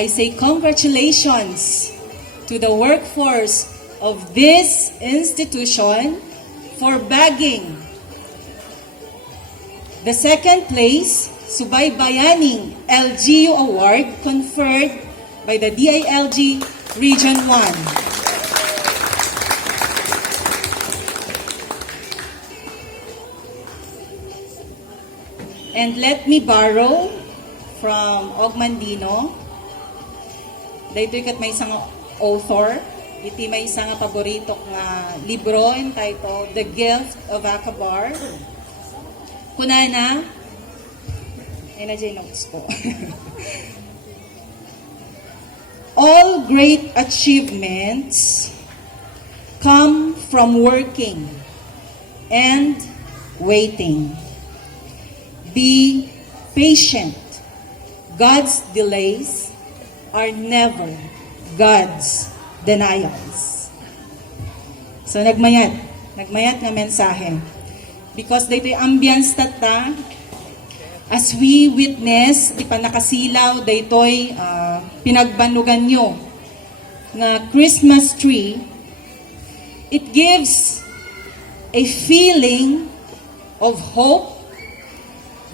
I say congratulations to the workforce of this institution for bagging the second place Subaybayaning LGU Award conferred by the DILG Region 1. And let me borrow from Ogmandino. Dahito kat may isang author. Iti may isang paborito nga libro entitled The Gift of Akbar. Kunana, ay na dyan notes ko. All great achievements come from working and waiting. Be patient. God's delays are never God's denials. So nagmayat nga mensahe. Because dito'y ambience tata, as we witness, di pa nakasilaw, dito'y pinagbanugan nyo na Christmas tree, it gives a feeling of hope,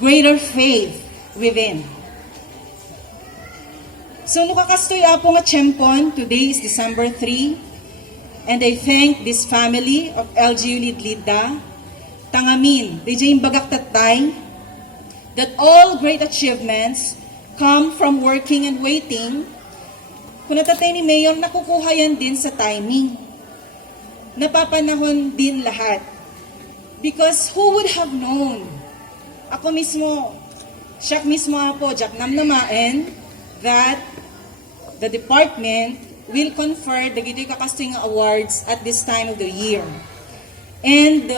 greater faith within. So, nukakastoy apo nga tiyempon, today is December 3, and I thank this family of LGU Lidlida, tangamin, DJ bagak tatay, that all great achievements come from working and waiting. Kung natatay ni Mayor, nakukuha yan din sa timing. Napapanahon din lahat. Because who would have known? Ako mismo, siya mismo po, Jack namnamain, that the department will confer the Gitoy Kakasting Awards at this time of the year. And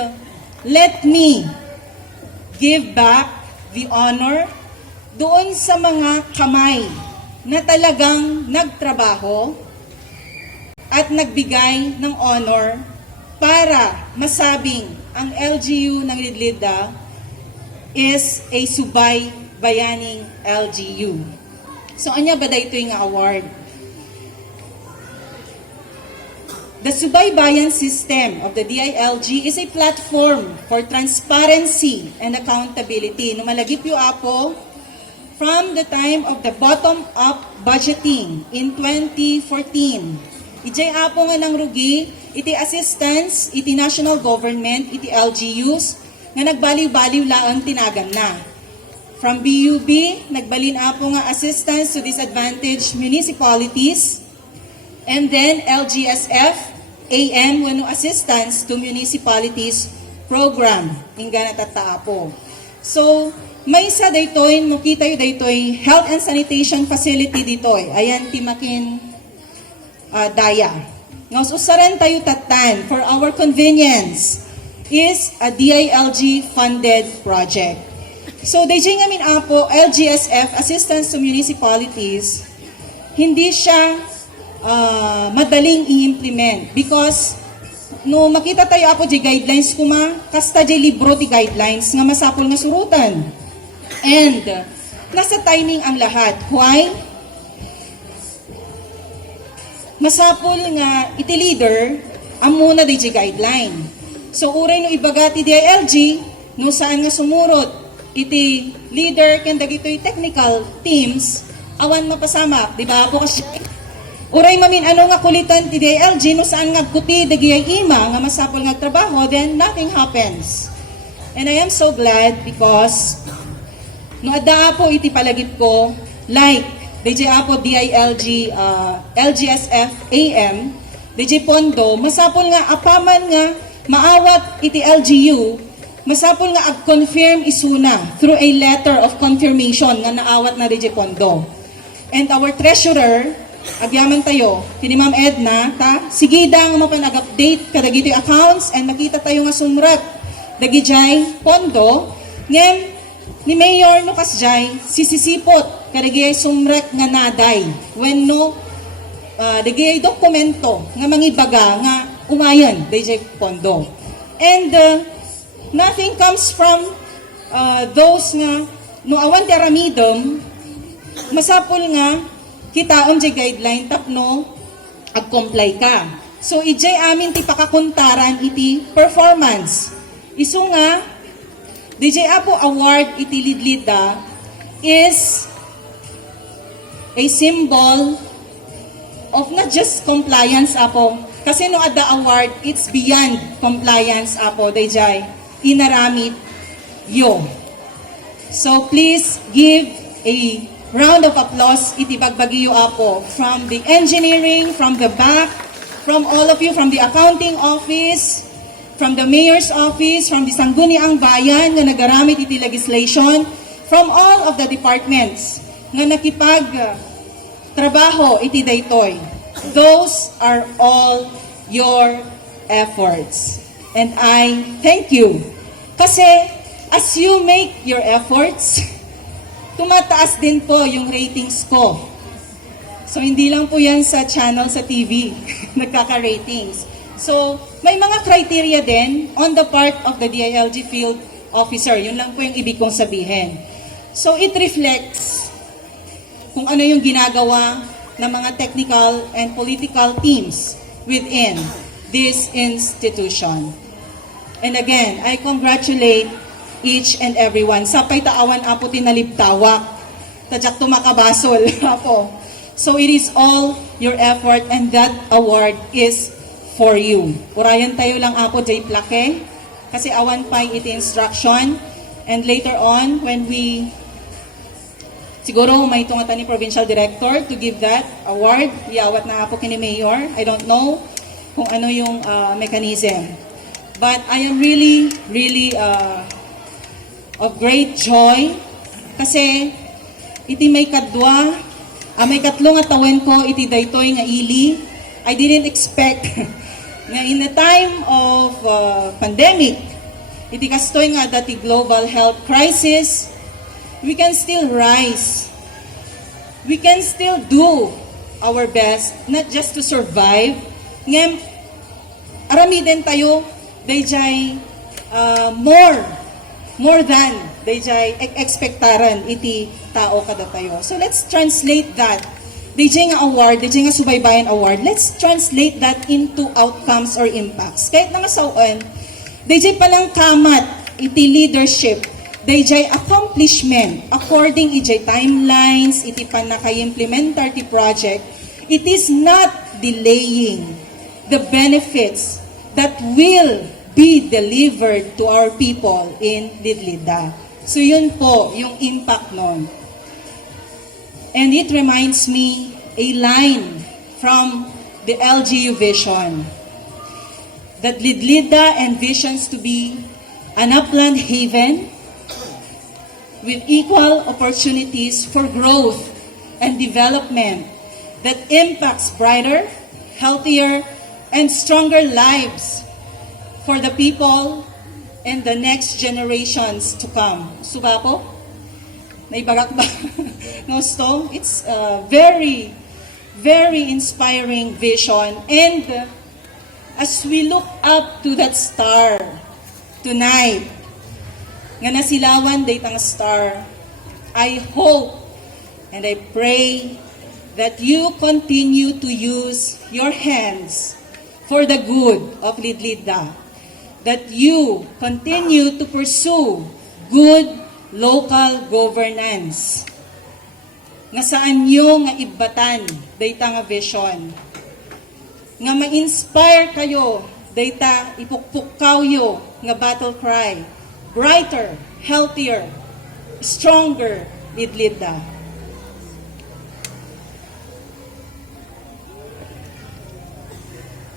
let me give back the honor doon sa mga kamay na talagang nagtrabaho at nagbigay ng honor para masabing ang LGU ng Lidlida is a Subaybayaning LGU. So, anya ba da ito yung award? The Subaybayan system of the DILG is a platform for transparency and accountability. Numalagip yung apo from the time of the bottom-up budgeting in 2014. Ijay apo nga ng rugi, iti assistance, iti national government, iti LGUs, nga nagbaliw-baliw laang tinagan na. From BUB, nagbalin apo nga assistance to disadvantaged municipalities, and then LGSF, AM, wano assistance to municipalities program, ingga natata apo. So, may isa daytoy, makita yu daytoy, health and sanitation facility ditoy, ayan timakin daya. Ngaus usaran tayo tatan for our convenience is a DILG funded project. So, DJ ngamin apo, LGSF, Assistance to Municipalities, hindi siya madaling i-implement because no makita tayo apo di guidelines kuma, kasta di libro di guidelines nga masapol nga surutan. And nasa timing ang lahat. Why? Masapol nga iti leader ang muna di guideline. So, uray no ibagati DILG, no saan nga sumurot, iti leader, kanda gito'y technical teams, awan mapasamak, di ba po kasi? Uray mamin, ano nga kulitan ti DILG, no saan nga kuti, dagiyay ima, nga masapol nga trabaho, then nothing happens. And I am so glad because, no ada po iti palagip ko, like, DJ Apo DILG, LGSF, AM, DJ Pondo, masapol nga apaman nga, maawat iti LGU, masapol nga ag-confirm isuna through a letter of confirmation nga naawat na DJ Pondo. And our treasurer, agyaman tayo, kini Ma'am Edna, sige dang mapanag-update kadagito'y accounts and makita tayo nga sumrat dagijay Pondo, ngem ni Mayor no kasjay sisisipot kadagiyay sumrat nga naday when no dagiyay dokumento nga mangibaga nga umayan, DJ Pondo. And nothing comes from those nga, no awan teramidom, masapol nga, kitaon jay guideline tapno ag-comply ka. So ijay amin ti pakakuntaran iti performance. Isu nga DJ Apo Award iti Lidlida is a symbol of not just compliance Apo. Kasi no at the award, it's beyond compliance Apo, DJ. Inaramid yo. So please give a round of applause iti bagbagiyo Apo from the engineering, from the back, from all of you, from the accounting office, from the mayor's office, from the Sangguniang Bayan nga nagaramit iti legislation, from all of the departments nga nakipag trabaho iti daytoy. Those are all your efforts. And I thank you. Kasi as you make your efforts, tumataas din po yung ratings ko. So hindi lang po yan sa channel sa TV, nagkaka-ratings. So may mga criteria din on the part of the DILG field officer. Yun lang po yung ibig kong sabihin. So it reflects kung ano yung ginagawa ng mga technical and political teams within this institution. And again, I congratulate each and everyone. Sapay taawan apo tinaliptawak. Tadyak tumakabasol apo. So it is all your effort and that award is for you. Urayan tayo lang apo jay plake. Kasi awan pay iti instruction. And later on, when we siguro may tungatan ni Provincial Director to give that award. Iawat na po kini Mayor. I don't know kung ano yung mechanism. But I am really, really of great joy kasi iti may kadwa, may katlong atawen ko iti daytoy nga ili. I didn't expect nga in the time of pandemic, iti kastoy nga dati global health crisis, we can still rise. We can still do our best, not just to survive. Ngem, arami din tayo, dayjay more than dayjay expectaran iti tao kada tayo. So let's translate that. Dayjay nga award, dayjay nga subaybayan award, let's translate that into outcomes or impacts. Kahit nga saon, dayjay palang kamat iti leadership, dayjay accomplishment according ijay timelines iti panakay-implementar ti project. It is not delaying the benefits that will be delivered to our people in Lidlida. So yun po yung impact nun. And it reminds me a line from the LGU vision that Lidlida envisions to be an upland haven with equal opportunities for growth and development that impacts brighter, healthier, and stronger lives for the people and the next generations to come. Suba po? Naibagak ba? No, Stone? It's a very, very inspiring vision. And as we look up to that star tonight, nga nasilawan daytang star, I hope and I pray that you continue to use your hands for the good of Lidlida. That you continue to pursue good local governance. Nga saan nyo nga ibatan dayta nga vision. Nga ma-inspire kayo dayta ipukpukaw yo nga battle cry. Brighter, healthier, stronger Lidlida.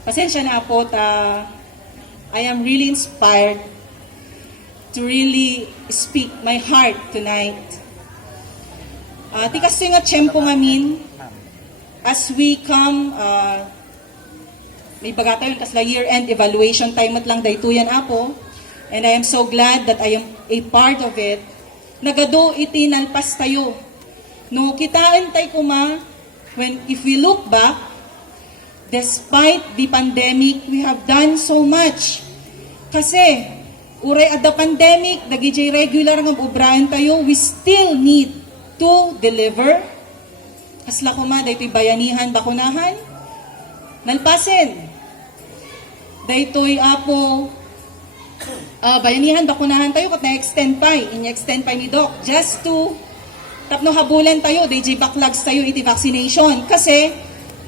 Pasensya na po I am really inspired to really speak my heart tonight. Tikas nga tiyempo ngamin as we come may baga tayo kasla year-end evaluation time at lang daytuyan apo. And I am so glad that I am a part of it. Nagado iti nalpas tayo. No, kitaan tayo kuma, if we look back, despite the pandemic, we have done so much. Kasi, uray at the pandemic, dagijay regular ng ubrahan tayo, we still need to deliver, Kasla kuma, daytoy bayanihan bakunahan. Nalpasen. Daytoy apo, bayanihan bakunahan tayo kat na-extend pa. In-extend pa ni Doc. Just to, tapno habulan tayo, DJ backlogs tayo iti vaccination. Kasi,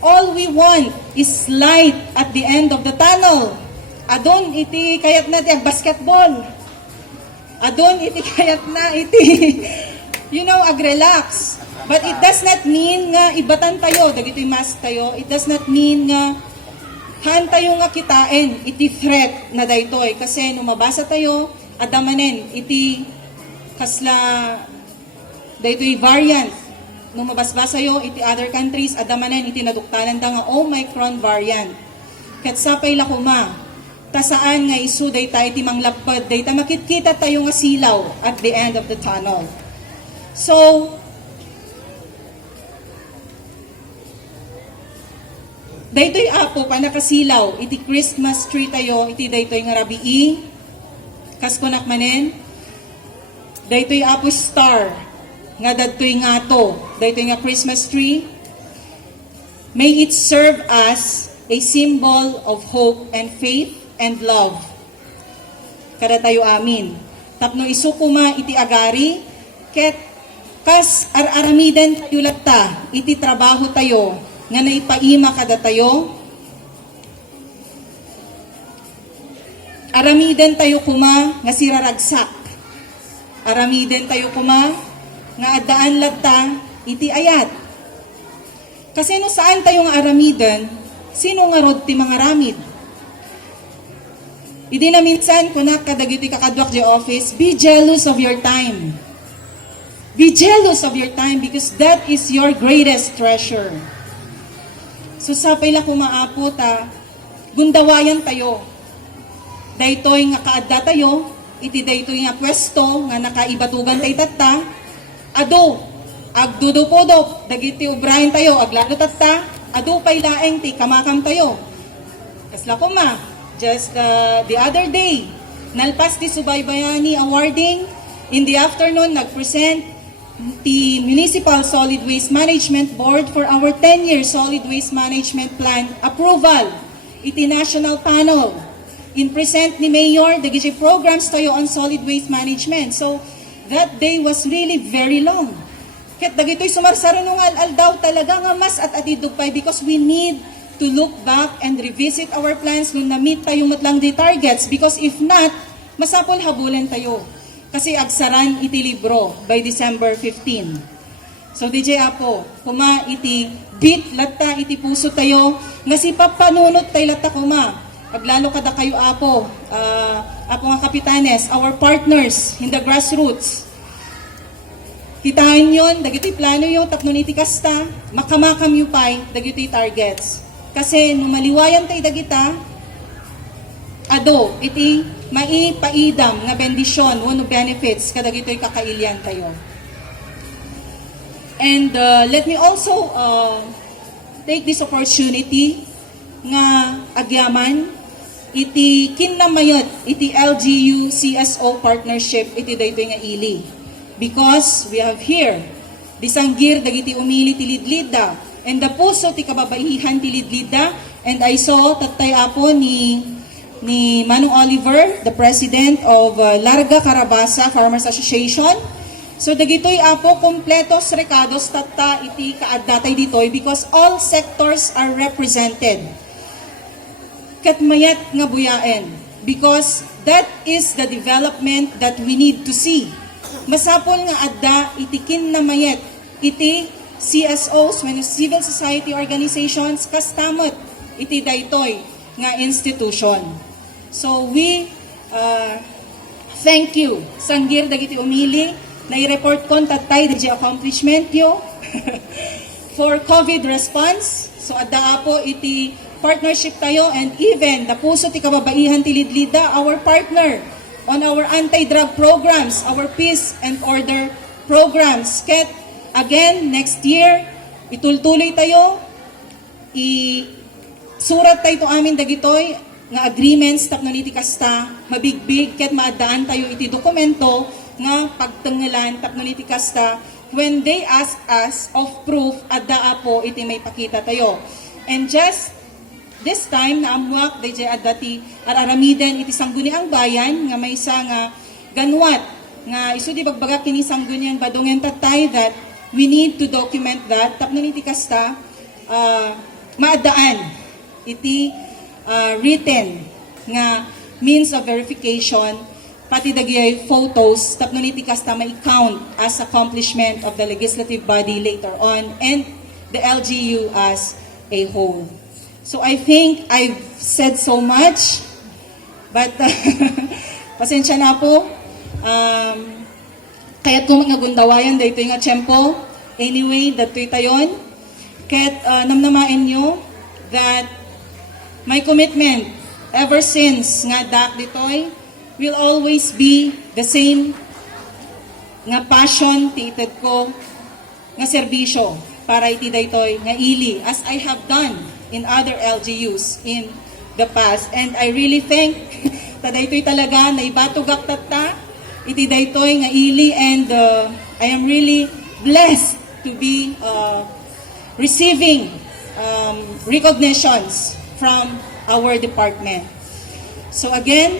all we want is light at the end of the tunnel. Adon iti kayat na iti basketball. Adon iti kayat na iti, ag-relax. But it does not mean nga ibatan tayo, dagitoy mask tayo. It does not mean nga han tayo nga kitain iti threat na daytoy. Kasi mabasa tayo, adamanen iti kasla daytoy variant. Mabasbasa yo iti other countries, adamanen iti naduktanan da nga Omicron variant. Katsapay lakuma, tasaan nga isu dayta iti manglapad, dayta makitkita tayo nga silaw at the end of the tunnel. So, daytoy apo panakasilaw iti Christmas tree tayo iti daytoy nga rabii kaskunak manen daytoy apo star nga dadtoy ngato daytoy nga Christmas tree, may it serve as a symbol of hope and faith and love kada tayo amin tapno isukuma iti agari ket kas aramiden tayo latta iti trabaho tayo nga naipaima kada tayo. Aramiden tayo kuma nga siraragsak. Aramiden tayo kuma nga addaan latta iti ayat. Kasi no saan tayo nga aramiden, sino nga rod ti mga ramid? Idi na minsan kunak kadagiti kakadwak di office, be jealous of your time. Be jealous of your time because that is your greatest treasure. So sapay la kumaapo ta, gundawayan tayo. Daytoy nga kaadda tayo, iti daytoy nga pwesto nga nakaibatugan tay tatta, ado, agdudupodop, dagiti ubrahin tayo, aglalo tatta, ado pay laeng ti kamakam tayo. Kasla kuma, just the other day, nalpas ti Subaybayani awarding, in the afternoon, nagpresent the Municipal Solid Waste Management Board for our 10-year Solid Waste Management Plan approval. Iti national panel. In present ni Mayor, dagiti programs tayo on solid waste management. So, that day was really very long. Ket dagitoy sumarsarunong al-aldaw talaga nga mas at atidugpay because we need to look back and revisit our plans nung na-meet tayo matlang di targets because if not, masapol habulan tayo. Kasi agsaran iti libro by December 15. So DJ Apo, kuma iti bit latta iti puso tayo, nga si papanunot tayo latta kuma. Aglalo kada kayo Apo, Apo nga kapitanes, our partners in the grassroots. Kitaan yon, dagiti plano yung tapnon iti kasta, makamakam yung pay, dagiti targets. Kasi nung maliwayan tayo dagita, ado, iti maipaidam nga bendisyon, wano benefits, kadag ito'y kakailian tayo. And let me also take this opportunity nga agyaman, iti kinnamayat, iti LGU CSO partnership, iti daytoy nga ili. Because we have here, disanggir dagiti umili ti lidlida, and the puso ti kababaihan ti lidlida, and I saw tatay apo ni Manong Oliver, the president of Larga Carabasa Farmers Association. So dagitoy apo kompletos rekados tatta iti kaaddatay ditoy because all sectors are represented. Ket mayat nga buyaen because that is the development that we need to see. Masapol nga adda iti kinnamayat iti CSOs, civil society organizations kastamot iti daytoy nga institution. So we thank you sanggir dagiti umili na i-report kon tatay dagiti accomplishment yo for COVID response. So adda po iti partnership tayo and even the puso ti kababaihan ti lidlida, our partner on our anti-drug programs, our peace and order programs. Ket again next year itultuloy tayo surat tayo to amin dagitoy nga agreements tapno iti kasta mabigbig ket maadaan tayo iti dokumento nga pagtengelan tapno iti kasta when they ask us of proof at daa po iti may pakita tayo. And just this time naamuak DJ adati araramiden iti sangguniang bayan nga may isa nga ganwat nga isu di bagbaga kini sanggunian badongen tatay that we need to document that tapnon iti kasta maadaan iti written nga means of verification pati dagay photos tapno iti kasta ma-count as accomplishment of the legislative body later on and the LGU as a whole. So I think I've said so much, but pasensya na po. Kaya't kung mga gundawayan dito yung tiyempo, anyway, dato'y tayon. Kaya't namnamain nyo that my commitment ever since nga dak dito'y will always be the same nga passion tiited ko nga serbisyo para iti daytoy nga ili as I have done in other LGUs in the past. And I really thank ta daytoy talaga na ibatugak tatta iti daytoy nga ili and I am really blessed to be receiving recognitions from our department. So again,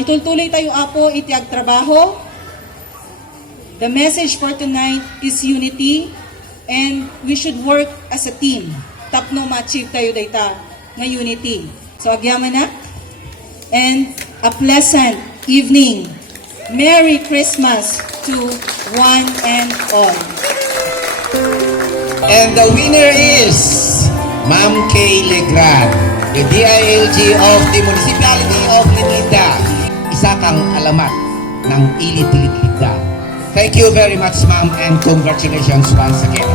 itultuloy tayo apo iti agtrabaho. The message for tonight is unity and we should work as a team. Tapno ma-achieve tayo dayta nga unity. So agyaman na and a pleasant evening. Merry Christmas to one and all. And the winner is Ma'am Kay Legrand, the DILG of the Municipality of Linlida. Isa kang alamat ng Ili Linlida. Thank you very much, ma'am, and congratulations once again.